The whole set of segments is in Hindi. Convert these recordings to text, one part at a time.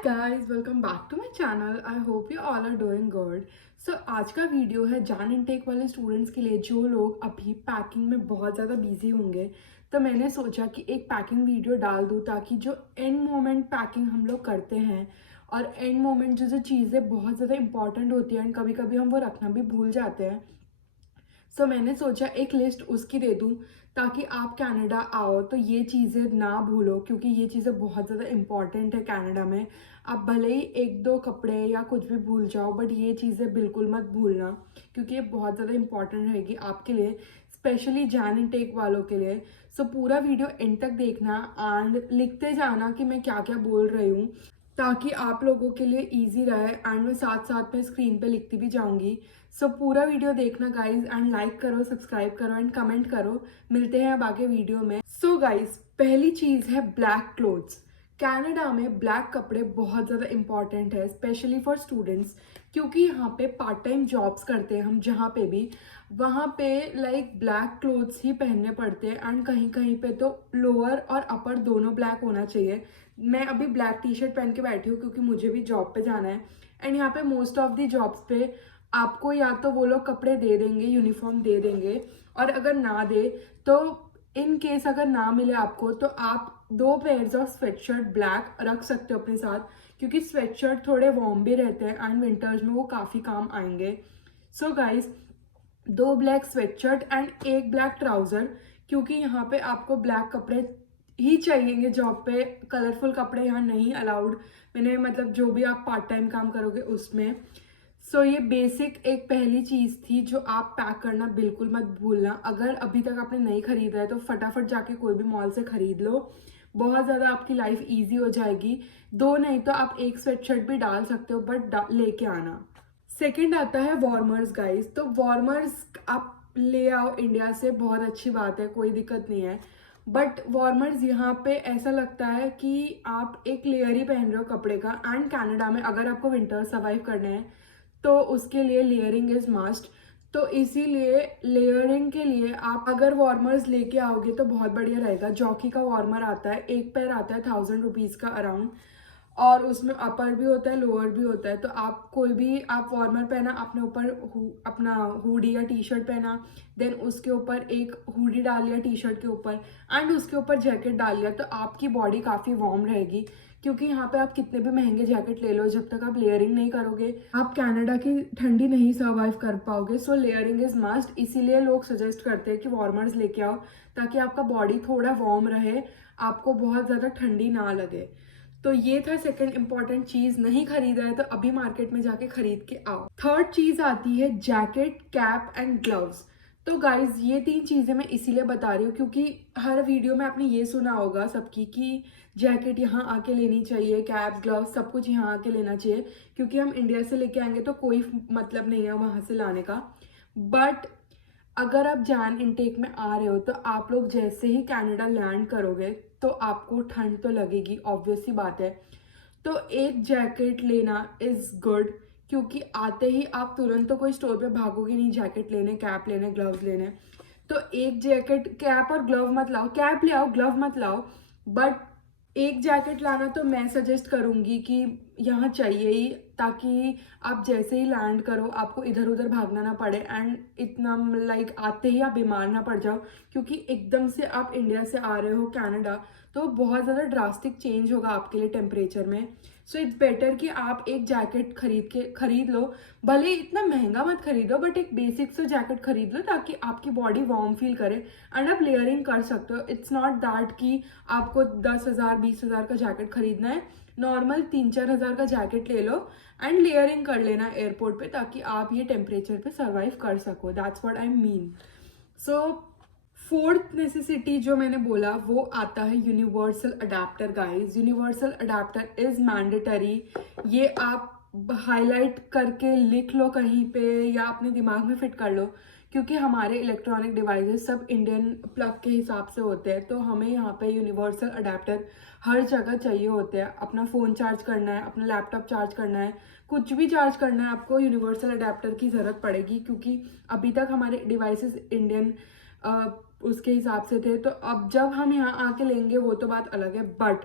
Guys, welcome back to my channel. I hope you all are doing good. So आज का वीडियो है जान इनटेक वाले स्टूडेंट्स के लिए जो लोग अभी पैकिंग में बहुत ज़्यादा बिजी होंगे। तो मैंने सोचा कि एक पैकिंग वीडियो डाल दूँ ताकि जो एंड मोमेंट पैकिंग हम लोग करते हैं और एंड मोमेंट जो जो चीज़ें बहुत ज़्यादा इंपॉर्टेंट होती हैं एंड कभी कभी हम वो रखना भी भूल जाते हैं। सो मैंने सोचा एक लिस्ट उसकी दे दूँ ताकि आप कनाडा आओ तो ये चीज़ें ना भूलो, क्योंकि ये चीज़ें बहुत ज़्यादा इंपॉर्टेंट है कनाडा में। आप भले ही एक दो कपड़े या कुछ भी भूल जाओ, बट ये चीज़ें बिल्कुल मत भूलना, क्योंकि ये बहुत ज़्यादा इंपॉर्टेंट रहेगी आपके लिए, स्पेशली जान इनटेक वालों के लिए। सो पूरा वीडियो एंड तक देखना एंड लिखते जाना कि मैं क्या क्या बोल रही हूँ, ताकि आप लोगों के लिए इजी रहे। एंड मैं साथ साथ में स्क्रीन पे लिखती भी जाऊंगी। सो पूरा वीडियो देखना गाइज एंड लाइक करो, सब्सक्राइब करो एंड कमेंट करो। मिलते हैं अब आगे वीडियो में। सो गाइज, पहली चीज है ब्लैक क्लोथ्स। कनाडा में ब्लैक कपड़े बहुत ज़्यादा इंपॉर्टेंट है, स्पेशली फॉर स्टूडेंट्स, क्योंकि यहाँ पे पार्ट टाइम जॉब्स करते हैं हम जहाँ पे भी, वहाँ पे लाइक ब्लैक क्लोथ्स ही पहनने पड़ते हैं। एंड कहीं कहीं पे तो लोअर और अपर दोनों ब्लैक होना चाहिए। मैं अभी ब्लैक टी शर्ट पहन के बैठी हूँ क्योंकि मुझे भी जॉब पे जाना है। एंड यहाँ पे मोस्ट ऑफ दी जॉब्स पे आपको या तो वो लोग कपड़े दे देंगे, यूनिफॉर्म दे देंगे, और अगर ना दे तो इन केस अगर ना मिले आपको तो आप दो पेयर्स ऑफ स्वेटशर्ट ब्लैक रख सकते हो अपने साथ, क्योंकि स्वेटशर्ट थोड़े वार्म भी रहते हैं एंड विंटर्स में वो काफ़ी काम आएंगे। सो गाइज, दो ब्लैक स्वेटशर्ट एंड एक ब्लैक ट्राउजर, क्योंकि यहाँ पे आपको ब्लैक कपड़े ही चाहिएंगे जॉब पे। कलरफुल कपड़े यहाँ नहीं अलाउड, मैंने मतलब जो भी आप पार्ट टाइम काम करोगे उसमें। सो ये बेसिक एक पहली चीज़ थी जो आप पैक करना बिल्कुल मत भूलना। अगर अभी तक आपने नहीं खरीदा है तो फटाफट जाके कोई भी मॉल से खरीद लो, बहुत ज़्यादा आपकी लाइफ इजी हो जाएगी। दो नहीं तो आप एक स्वेटशर्ट भी डाल सकते हो, बट लेके आना। सेकंड आता है वार्मर्स गाइस। तो वार्मर्स आप ले आओ इंडिया से, बहुत अच्छी बात है, कोई दिक्कत नहीं है। बट वार्मर्स यहाँ पे ऐसा लगता है कि आप एक लेयर ही पहन रहे हो कपड़े का। एंड कनाडा में अगर आपको विंटर सर्वाइव करना है तो उसके लिए लेयरिंग इज मस्ट। तो इसीलिए लेयरिंग के लिए आप अगर वार्मर्स लेके आओगे तो बहुत बढ़िया रहेगा। जॉकी का वार्मर आता है, एक पेयर आता है 1000 रुपीज़ का अराउंड, और उसमें अपर भी होता है लोअर भी होता है। तो आप कोई भी आप वार्मर पहना, अपने ऊपर अपना हुडी या टी शर्ट पहना, देन उसके ऊपर एक हुडी डाल लिया टी शर्ट के ऊपर एंड उसके ऊपर जैकेट डाल लिया, तो आपकी बॉडी काफ़ी वार्म रहेगी। क्योंकि यहाँ पे आप कितने भी महंगे जैकेट ले लो, जब तक आप लेयरिंग नहीं करोगे आप कनाडा की ठंडी नहीं सर्वाइव कर पाओगे। सो लेयरिंग इज मस्ट, इसीलिए लोग सजेस्ट करते हैं कि वार्मर्स लेके आओ ताकि आपका बॉडी थोड़ा वार्म रहे, आपको बहुत ज़्यादा ठंडी ना लगे। तो ये था सेकंड इंपॉर्टेंट चीज। नहीं खरीदा है तो अभी मार्केट में जाके खरीद के आओ। थर्ड चीज आती है जैकेट, कैप एंड ग्लव्स। तो गाइज, ये तीन चीजें मैं इसीलिए बता रही हूँ क्योंकि हर वीडियो में आपने ये सुना होगा सबकी कि जैकेट यहाँ आके लेनी चाहिए, कैप ग्लव्स सब कुछ यहाँ आके लेना चाहिए, क्योंकि हम इंडिया से लेके आएंगे तो कोई मतलब नहीं है वहां से लाने का। बट अगर आप जान इनटेक में आ रहे हो तो आप लोग जैसे ही कनाडा लैंड करोगे तो आपको ठंड तो लगेगी, ऑब्वियस सी बात है। तो एक जैकेट लेना इज गुड, क्योंकि आते ही आप तुरंत तो कोई स्टोर पे भागोगे नहीं जैकेट लेने, कैप लेने, ग्लव्स लेने। तो एक जैकेट, कैप और ग्लव मत लाओ, कैप ले आओ ग्लव मत लाओ, बट एक जैकेट लाना तो मैं सजेस्ट करूंगी कि यहाँ चाहिए ही, ताकि आप जैसे ही लैंड करो आपको इधर उधर भागना ना पड़े एंड इतना लाइक आते ही आप बीमार ना पड़ जाओ, क्योंकि एकदम से आप इंडिया से आ रहे हो कनाडा तो बहुत ज़्यादा ड्रास्टिक चेंज होगा आपके लिए टेम्परेचर में। सो इट्स बेटर कि आप एक जैकेट खरीद लो, भले ही इतना महंगा मत खरीदो, बट एक बेसिक सा जैकेट खरीद लो ताकि आपकी बॉडी वार्म फील करे एंड आप लेयरिंग कर सकते हो। इट्स नॉट दैट कि आपको 10,000 20,000 का जैकेट खरीदना है, नॉर्मल 3-4 हज़ार का जैकेट ले लो एंड लेयरिंग कर लेना एयरपोर्ट पे, ताकि आप ये टेम्परेचर पे सर्वाइव कर सको। That's what I mean. So fourth necessity जो मैंने बोला वो आता है universal adapter guys. Universal adapter is mandatory. ये आप हाईलाइट करके लिख लो कहीं पे या अपने दिमाग में फिट कर लो, क्योंकि हमारे इलेक्ट्रॉनिक डिवाइसेस सब इंडियन प्लग के हिसाब से होते हैं, तो हमें यहाँ पे यूनिवर्सल अडेप्टर हर जगह चाहिए होते हैं। अपना फ़ोन चार्ज करना है, अपना लैपटॉप चार्ज करना है, कुछ भी चार्ज करना है, आपको यूनिवर्सल अडेप्टर की ज़रूरत पड़ेगी, क्योंकि अभी तक हमारे डिवाइसेस इंडियन उसके हिसाब से थे। तो अब जब हम यहाँ आके लेंगे वो तो बात अलग है, बट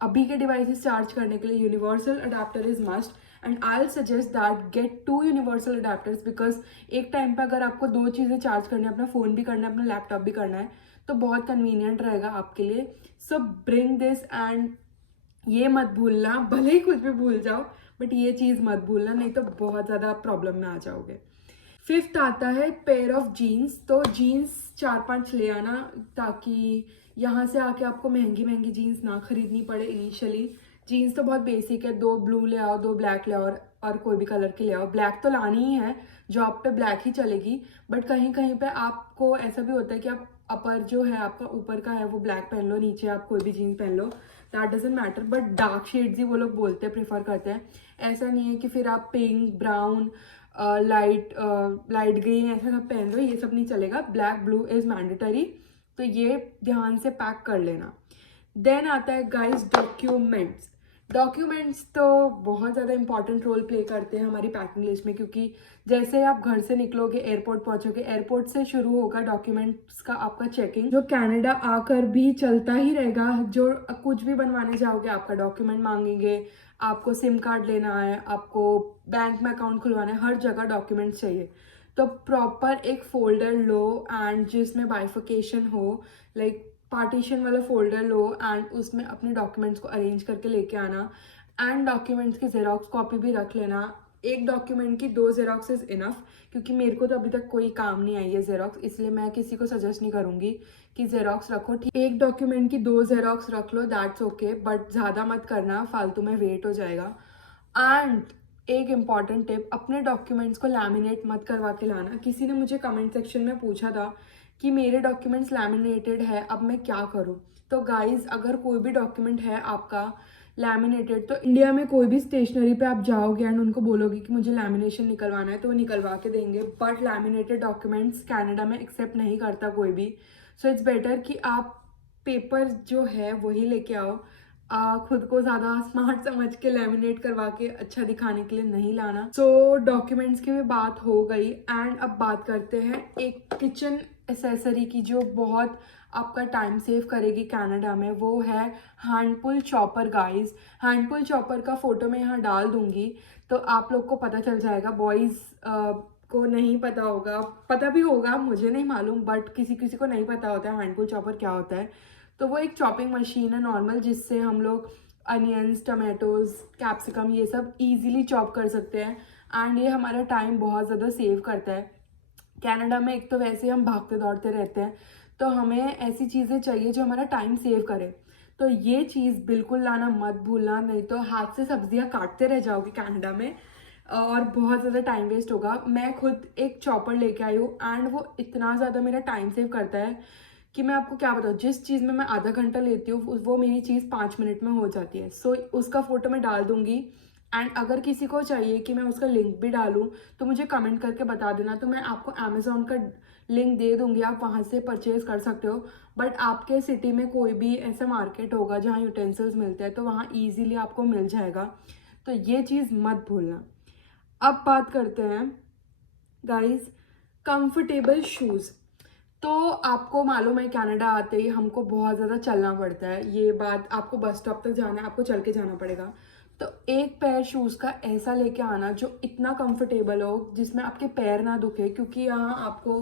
अभी के डिवाइसेस चार्ज करने के लिए universal adapter is must, and I will suggest that get 2 universal adapters, because एक टाइम पे अगर आपको 2 चीज़ें चार्ज करनी है, अपना फ़ोन भी करना है, अपना लैपटॉप भी करना है, तो बहुत कन्वीनियंट रहेगा आपके लिए. सो ब्रिंग दिस, एंड ये मत भूलना, भले ही कुछ भी भूल जाओ बट ये चीज़ मत भूलना, नहीं तो बहुत ज़्यादा प्रॉब्लम में आ जाओगे. फिफ्थ आता है पेयर ऑफ जीन्स. तो जीन्स 4-5 ले आना, ताकि यहाँ से आके आपको महंगी महंगी जीन्स ना खरीदनी पड़े इनिशियली. जीन्स तो बहुत बेसिक है, 2 ब्लू ले आओ, 2 ब्लैक ले आओ, और कोई भी कलर के ले आओ. ब्लैक तो लानी ही है, जॉब पे ब्लैक ही चलेगी, बट कहीं कहीं पे आपको ऐसा भी होता है कि आप अपर जो है आपका ऊपर का है वो ब्लैक पहन लो, नीचे आप कोई भी जीन्स पहन लो, that doesn't matter. But dark shades ही वो लोग बोलते हैं, प्रेफर करते हैं. ऐसा नहीं है कि फिर आप पिंक, ब्राउन, लाइट ग्रीन ऐसा सब पहन लो, ये सब नहीं चलेगा. ब्लैक ब्लू इज मैंडेटरी, तो ये ध्यान से पैक कर लेना. देन आता है गाइस डॉक्यूमेंट्स. डॉक्यूमेंट्स तो बहुत ज़्यादा इंपॉर्टेंट रोल प्ले करते हैं हमारी पैकिंग लिस्ट में, क्योंकि जैसे आप घर से निकलोगे, एयरपोर्ट पहुंचोगे, एयरपोर्ट से शुरू होगा डॉक्यूमेंट्स का आपका चेकिंग, जो कनाडा आकर भी चलता ही रहेगा. जो कुछ भी बनवाने जाओगे आपका डॉक्यूमेंट मांगेंगे, आपको सिम कार्ड लेना है, आपको बैंक में अकाउंट खुलवाना है, हर जगह डॉक्यूमेंट्स चाहिए. तो प्रॉपर एक फोल्डर लो एंड जिसमें बाइफिकेशन हो, लाइक पार्टीशन वाला फोल्डर लो, एंड उसमें अपने डॉक्यूमेंट्स को अरेंज करके लेके आना. एंड डॉक्यूमेंट्स की जेरोक्स कॉपी भी रख लेना. एक डॉक्यूमेंट की 2 जेरोक्स इज इनफ, क्योंकि मेरे को तो अभी तक कोई काम नहीं आई है जेरोक्स, इसलिए मैं किसी को सजेस्ट नहीं करूंगी कि जेरोक्स रखो. ठीक, एक डॉक्यूमेंट की 2 जेरोक्स रख लो, दैट्स ओके, बट ज़्यादा मत करना, फालतू में वेट हो जाएगा. एंड एक इम्पॉर्टेंट टिप, अपने डॉक्यूमेंट्स को लैमिनेट मत करवा के लाना. किसी ने मुझे कमेंट सेक्शन में पूछा था कि मेरे डॉक्यूमेंट्स लैमिनेटेड है, अब मैं क्या करूं. तो गाइज, अगर कोई भी डॉक्यूमेंट है आपका लैमिनेटेड, तो इंडिया में कोई भी स्टेशनरी पे आप जाओगे एंड उनको बोलोगे कि मुझे लैमिनेशन निकलवाना है, तो वो निकलवा के देंगे. बट लैमिनेटेड डॉक्यूमेंट्स कनाडा में एक्सेप्ट नहीं करता कोई भी. सो इट्स बेटर कि आप पेपर जो है वही लेके आओ. खुद को ज़्यादा स्मार्ट समझ के लैमिनेट करवा के अच्छा दिखाने के लिए नहीं लाना. सो डॉक्यूमेंट्स की भी बात हो गई, एंड अब बात करते हैं एक किचन एसेसरी की जो बहुत आपका टाइम सेव करेगी कनाडा में. वो है हैंड पुल चॉपर. गाइस, हैंड पुल चॉपर का फोटो मैं यहाँ डाल दूंगी, तो आप लोग को पता चल जाएगा. बॉयज़ को नहीं पता होगा, पता भी होगा, मुझे नहीं मालूम, बट किसी किसी को नहीं पता होता है हैंड पुल चॉपर क्या होता है. तो वो एक चॉपिंग मशीन है नॉर्मल, जिससे हम लोग अनियंस, टमाटोज, कैप्सिकम ये सब इजीली चॉप कर सकते हैं. एंड ये हमारा टाइम बहुत ज़्यादा सेव करता है. कनाडा में एक तो वैसे हम भागते दौड़ते रहते हैं, तो हमें ऐसी चीज़ें चाहिए जो हमारा टाइम सेव करे. तो ये चीज़ बिल्कुल लाना मत भूलना, नहीं तो हाथ से सब्जियां काटते रह जाओगे कनाडा में और बहुत ज़्यादा टाइम वेस्ट होगा. मैं खुद एक चॉपर लेके आई हूँ, एंड वो इतना ज़्यादा मेरा टाइम सेव करता है कि मैं आपको क्या बताऊँ. जिस चीज़ में मैं आधा घंटा लेती हूँ, वो मेरी चीज़ 5 मिनट में हो जाती है. सो उसका फोटो मैं डाल दूंगी, एंड अगर किसी को चाहिए कि मैं उसका लिंक भी डालूं, तो मुझे कमेंट करके बता देना, तो मैं आपको अमेज़ॉन का लिंक दे दूंगी, आप वहाँ से परचेज कर सकते हो. बट आपके सिटी में कोई भी ऐसा मार्केट होगा जहाँ यूटेंसिल्स मिलते हैं, तो वहाँ ईजीली आपको मिल जाएगा. तो ये चीज़ मत भूलना. अब बात करते हैं गाइज कंफर्टेबल शूज़. तो आपको मालूम है कनाडा आते ही हमको बहुत ज़्यादा चलना पड़ता है. ये बात, आपको बस स्टॉप तक जाना है, आपको चल के जाना पड़ेगा. तो एक पैर शूज़ का ऐसा लेके आना जो इतना कंफर्टेबल हो, जिसमें आपके पैर ना दुखे, क्योंकि यहाँ आपको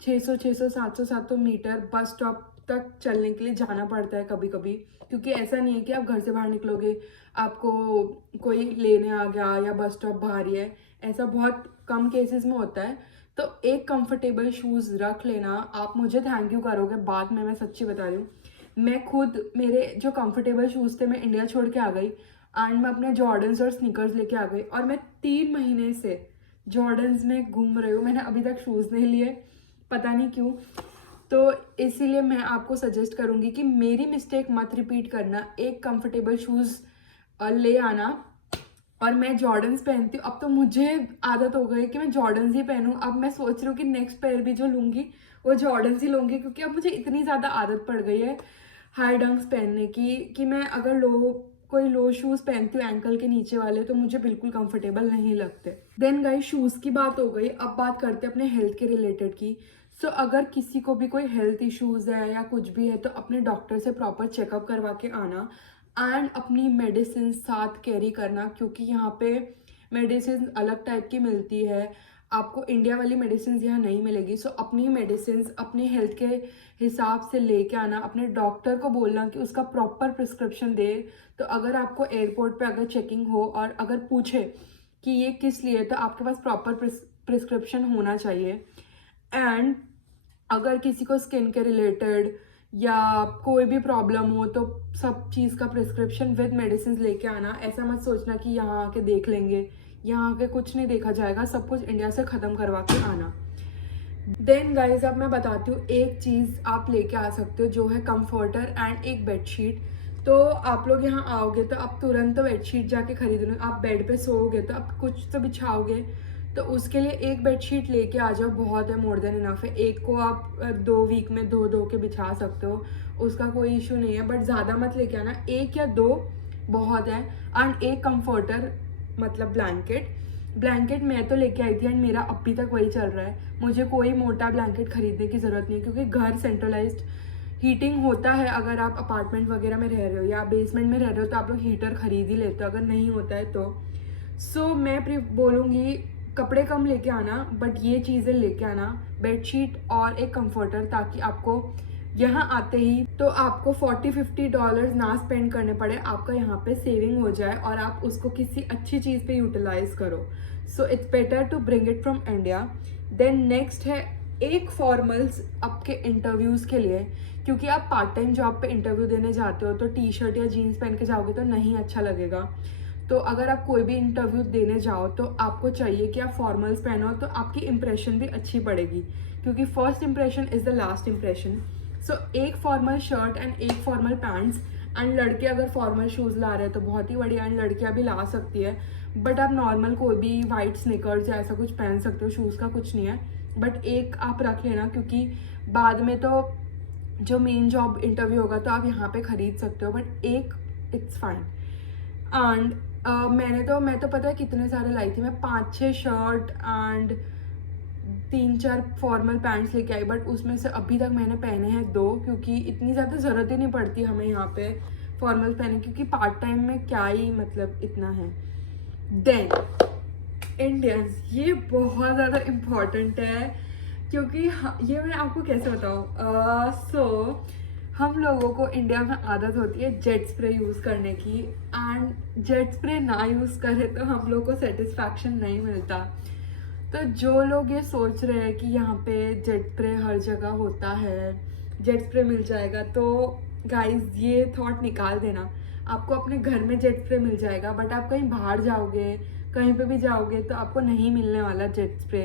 600 700 मीटर बस स्टॉप तक चलने के लिए जाना पड़ता है कभी कभी. क्योंकि ऐसा नहीं है कि आप घर से बाहर निकलोगे आपको कोई लेने आ गया या बस स्टॉप बाहर ही है, ऐसा बहुत कम केसेस में होता है. तो एक कंफर्टेबल शूज़ रख लेना. आप मुझे थैंक यू करोगे बाद में, मैं सच्ची बता रही हूँ. मैं खुद, मेरे जो कंफर्टेबल शूज़ थे, मैं इंडिया छोड़ के आ गई, एंड मैं अपने जॉर्डन्स और स्नीकर्स लेके आ गई, और मैं 3 महीने से जॉर्डन्स में घूम रही हूँ. मैंने अभी तक शूज़ नहीं लिए, पता नहीं क्यों. तो इसीलिए मैं आपको सजेस्ट करूँगी कि मेरी मिस्टेक मत रिपीट करना. एक कंफर्टेबल शूज़ ले आना. और मैं जॉर्डन्स पहनती हूँ, अब तो मुझे आदत हो गई कि मैं जॉर्डन्स ही पहनूँ. अब मैं सोच रही हूँ कि नेक्स्ट पेयर भी जो लूँगी वो जॉर्डन्स ही लूँगी, क्योंकि अब मुझे इतनी ज़्यादा आदत पड़ गई है हाई डंक्स पहनने की कि मैं अगर कोई लो शूज़ पहनती हूँ एंकल के नीचे वाले, तो मुझे बिल्कुल कंफर्टेबल नहीं लगते. देन गाइस, शूज़ की बात हो गई, अब बात करते हैं अपने हेल्थ के रिलेटेड की. सो अगर किसी को भी कोई हेल्थ इश्यूज़ है या कुछ भी है, तो अपने डॉक्टर से प्रॉपर चेकअप करवा के आना. एंड अपनी मेडिसिन साथ कैरी करना, क्योंकि यहाँ पे मेडिसिन अलग टाइप की मिलती है, आपको इंडिया वाली मेडिसिन यहाँ नहीं मिलेगी। सो अपनी मेडिसिन अपनी हेल्थ के हिसाब से लेके आना, अपने डॉक्टर को बोलना कि उसका प्रॉपर प्रिस्क्रिप्शन दे। तो अगर आपको एयरपोर्ट पे अगर चेकिंग हो और अगर पूछे कि ये किस लिए, तो आपके पास प्रॉपर प्रिस्क्रिप्शन होना चाहिए। एंड अगर किसी को स्किन के रिलेटेड या कोई भी प्रॉब्लम हो तो सब चीज़ का प्रिस्क्रिप्शन विद मेडिसिन लेके आना। ऐसा मत सोचना कि यहाँ आके देख लेंगे, यहाँ आके कुछ नहीं देखा जाएगा, सब कुछ इंडिया से ख़त्म करवा के आना। देन गाइज अब मैं बताती हूँ एक चीज़ आप लेके आ सकते हो जो है कंफर्टर एंड एक बेडशीट। तो आप लोग यहाँ आओगे तो आप तुरंत तो बेडशीट जाके खरीद लो, आप बेड पे सोओगे तो आप कुछ तो बिछाओगे, तो उसके लिए एक बेडशीट लेके आ जाओ, बहुत है, मोर देन इनफ है। एक को आप 2 वीक में धो के बिछा सकते हो, उसका कोई इशू नहीं है, बट ज़्यादा मत लेके आना, 1 या 2 बहुत है। एंड एक कंफर्टर मतलब ब्लैंकेट मैं तो लेके आई थी एंड मेरा अभी तक वही चल रहा है। मुझे कोई मोटा ब्लैंकेट खरीदने की ज़रूरत नहीं, क्योंकि घर सेंट्रलाइज्ड हीटिंग होता है। अगर आप अपार्टमेंट वगैरह में रह रहे हो या बेसमेंट में रह रहे हो तो आप लोग हीटर खरीद ही लेते हो, अगर नहीं होता है तो। सो मैं बोलूँगी कपड़े कम लेके आना, बट ये चीज़ें लेके आना, बेडशीट और एक कंफर्टर, ताकि आपको यहाँ आते ही तो आपको $40-50 ना स्पेंड करने पड़े, आपका यहाँ पे सेविंग हो जाए और आप उसको किसी अच्छी चीज़ पे यूटिलाइज करो। So it's better to bring it from India. Then next है एक फॉर्मल्स आपके इंटरव्यूज़ के लिए, क्योंकि आप पार्ट टाइम जॉब पे इंटरव्यू देने जाते हो तो टी शर्ट या जीन्स पहन के जाओगे तो नहीं अच्छा लगेगा। तो अगर आप कोई भी इंटरव्यू देने जाओ तो आपको चाहिए कि आप फॉर्मल्स पहनो, तो आपकी इंप्रेशन भी अच्छी पड़ेगी, क्योंकि first impression is the last impression. So एक फॉर्मल शर्ट एंड एक फॉर्मल पैंट्स। एंड लड़के अगर फॉर्मल शूज़ ला रहे हैं तो बहुत ही बढ़िया, एंड लड़कियाँ भी ला सकती है, बट आप नॉर्मल कोई भी वाइट स्निकर्स या ऐसा कुछ पहन सकते हो, शूज़ का कुछ नहीं है, बट एक आप रख लेना, क्योंकि बाद में तो जो मेन जॉब इंटरव्यू होगा तो आप यहाँ पे खरीद सकते हो, बट एक इट्स फाइन। एंड मैं तो पता है कितने सारे लाई थी, मैं 5-6 शर्ट एंड 3-4 फॉर्मल पैंट्स लेके आई, बट उसमें से अभी तक मैंने पहने हैं 2, क्योंकि इतनी ज़्यादा ज़रूरत ही नहीं पड़ती हमें यहाँ पे फॉर्मल पहने, क्योंकि पार्ट टाइम में क्या ही मतलब इतना है। देन इंडियंस, ये बहुत ज़्यादा इम्पॉर्टेंट है, क्योंकि ये मैं आपको कैसे बताऊँ। सो हम लोगों को इंडिया में आदत होती है जेट स्प्रे यूज़ करने की, एंड जेट स्प्रे ना यूज़ करें तो हम लोग को सेटिस्फैक्शन नहीं मिलता। तो जो लोग ये सोच रहे हैं कि यहाँ पे जेट स्प्रे हर जगह होता है, जेट स्प्रे मिल जाएगा, तो गाइस ये थॉट निकाल देना। आपको अपने घर में जेट स्प्रे मिल जाएगा, बट आप कहीं बाहर जाओगे, कहीं पे भी जाओगे तो आपको नहीं मिलने वाला जेट स्प्रे।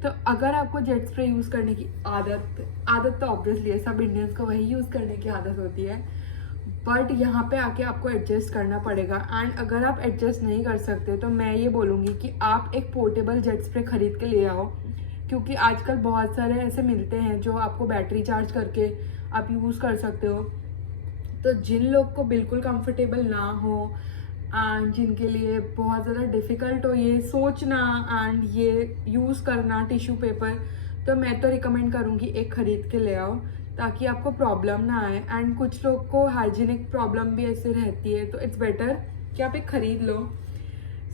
तो अगर आपको जेट स्प्रे यूज़ करने की आदत तो ऑब्वियसली है, सब इंडियंस को वही यूज़ करने की आदत होती है, बट यहाँ पे आके आपको एडजस्ट करना पड़ेगा। एंड अगर आप एडजस्ट नहीं कर सकते तो मैं ये बोलूँगी कि आप एक पोर्टेबल जेट स्प्रे खरीद के ले आओ, क्योंकि आजकल बहुत सारे ऐसे मिलते हैं जो आपको बैटरी चार्ज करके आप यूज़ कर सकते हो। तो जिन लोग को बिल्कुल कंफर्टेबल ना हो एंड जिनके लिए बहुत ज़्यादा डिफ़िकल्ट हो ये सोचना एंड ये यूज़ करना टिश्यू पेपर, तो मैं तो रिकमेंड करूँगी एक ख़रीद के ले आओ, ताकि आपको प्रॉब्लम ना आए। एंड कुछ लोग को हाइजीनिक प्रॉब्लम भी ऐसे रहती है, तो इट्स बेटर कि आप एक ख़रीद लो।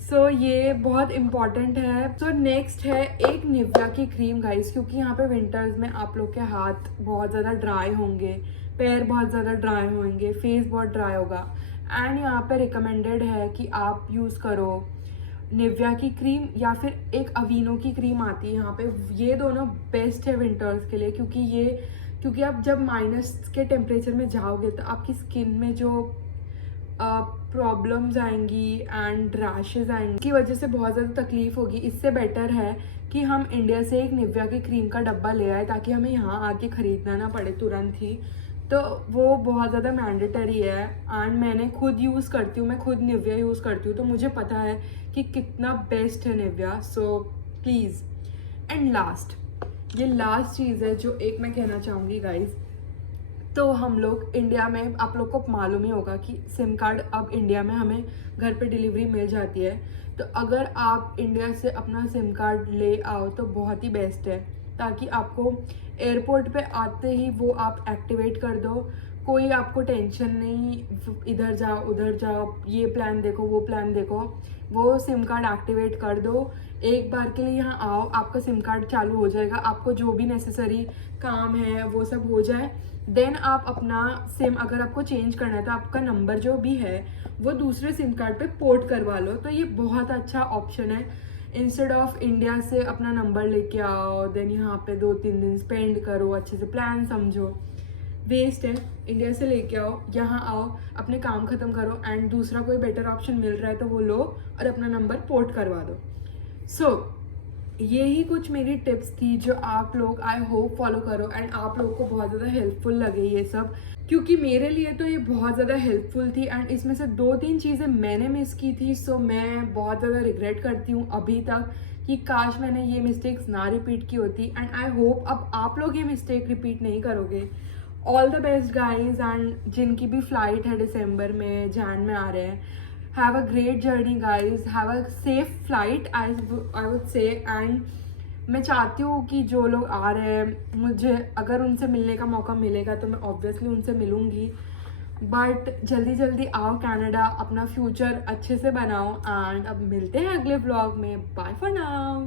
सो ये बहुत इम्पॉर्टेंट है। सो नेक्स्ट है एक निविया की क्रीम गाइस, क्योंकि यहाँ पे विंटर्स में आप लोग के हाथ बहुत ज़्यादा ड्राई होंगे, पैर बहुत ज़्यादा ड्राई होंगे, फेस बहुत ड्राई होगा, एंड यहाँ पे रिकमेंडेड है कि आप यूज़ करो निविया की क्रीम या फिर एक अवीनो की क्रीम आती है यहाँ पे। ये दोनों बेस्ट है विंटर्स के लिए, क्योंकि आप जब माइनस के टेम्परेचर में जाओगे तो आपकी स्किन में जो प्रॉब्लम्स आएंगी एंड रैशेज आएंगी की वजह से बहुत ज़्यादा तकलीफ होगी। इससे बेटर है कि हम इंडिया से एक निविया की क्रीम का डब्बा ले आए, ताकि हमें यहाँ आके ख़रीदना ना पड़े तुरंत ही। तो वो बहुत ज़्यादा मैंडेटरी है, एंड मैंने खुद यूज़ करती हूँ, मैं खुद निविया यूज़ करती हूँ, तो मुझे पता है कि कितना बेस्ट है निविया। So please. एंड ये लास्ट चीज़ है जो एक मैं कहना चाहूँगी गाइज। तो हम लोग इंडिया में, आप लोग को मालूम ही होगा कि सिम कार्ड अब इंडिया में हमें घर पे डिलीवरी मिल जाती है। तो अगर आप इंडिया से अपना सिम कार्ड ले आओ तो बहुत ही बेस्ट है, ताकि आपको एयरपोर्ट पे आते ही वो आप एक्टिवेट कर दो, कोई आपको टेंशन नहीं, इधर जाओ उधर जाओ, ये प्लान देखो वो प्लान देखो। वो सिम कार्ड एक्टिवेट कर दो, एक बार के लिए यहाँ आओ, आपका सिम कार्ड चालू हो जाएगा, आपको जो भी नेसेसरी काम है वो सब हो जाए, देन आप अपना सिम अगर आपको चेंज करना है तो आपका नंबर जो भी है वो दूसरे सिम कार्ड पे पोर्ट करवा लो। तो ये बहुत अच्छा ऑप्शन है। इंस्टेड ऑफ इंडिया से अपना नंबर लेके आओ, देन यहाँ पे 2-3 दिन स्पेंड करो, अच्छे से प्लान समझो, वेस्ट है। इंडिया से लेके आओ, यहाँ आओ, अपने काम ख़त्म करो, एंड दूसरा कोई बेटर ऑप्शन मिल रहा है तो वो लो और अपना नंबर पोर्ट करवा दो। सो यही कुछ मेरी टिप्स थी जो आप लोग आई होप फॉलो करो एंड आप लोगों को बहुत ज़्यादा हेल्पफुल लगे ये सब, क्योंकि मेरे लिए तो ये बहुत ज़्यादा हेल्पफुल थी। एंड इसमें से 2-3 चीज़ें मैंने मिस की थी, सो मैं बहुत ज़्यादा रिग्रेट करती हूँ अभी तक कि काश मैंने ये मिस्टेक्स ना रिपीट की होती। एंड आई होप अब आप लोग ये मिस्टेक रिपीट नहीं करोगे। All the best guys, and जिनकी भी फ्लाइट है दिसंबर में, जान में आ रहे हैं, have a great journey guys, have a safe flight I would say. And मैं चाहती हूँ कि जो लोग आ रहे हैं, मुझे अगर उनसे मिलने का मौका मिलेगा तो मैं ऑब्वियसली उनसे मिलूँगी, बट जल्दी जल्दी आओ कनाडा, अपना फ्यूचर अच्छे से बनाओ। एंड अब मिलते हैं अगले व्लॉग में। Bye for now.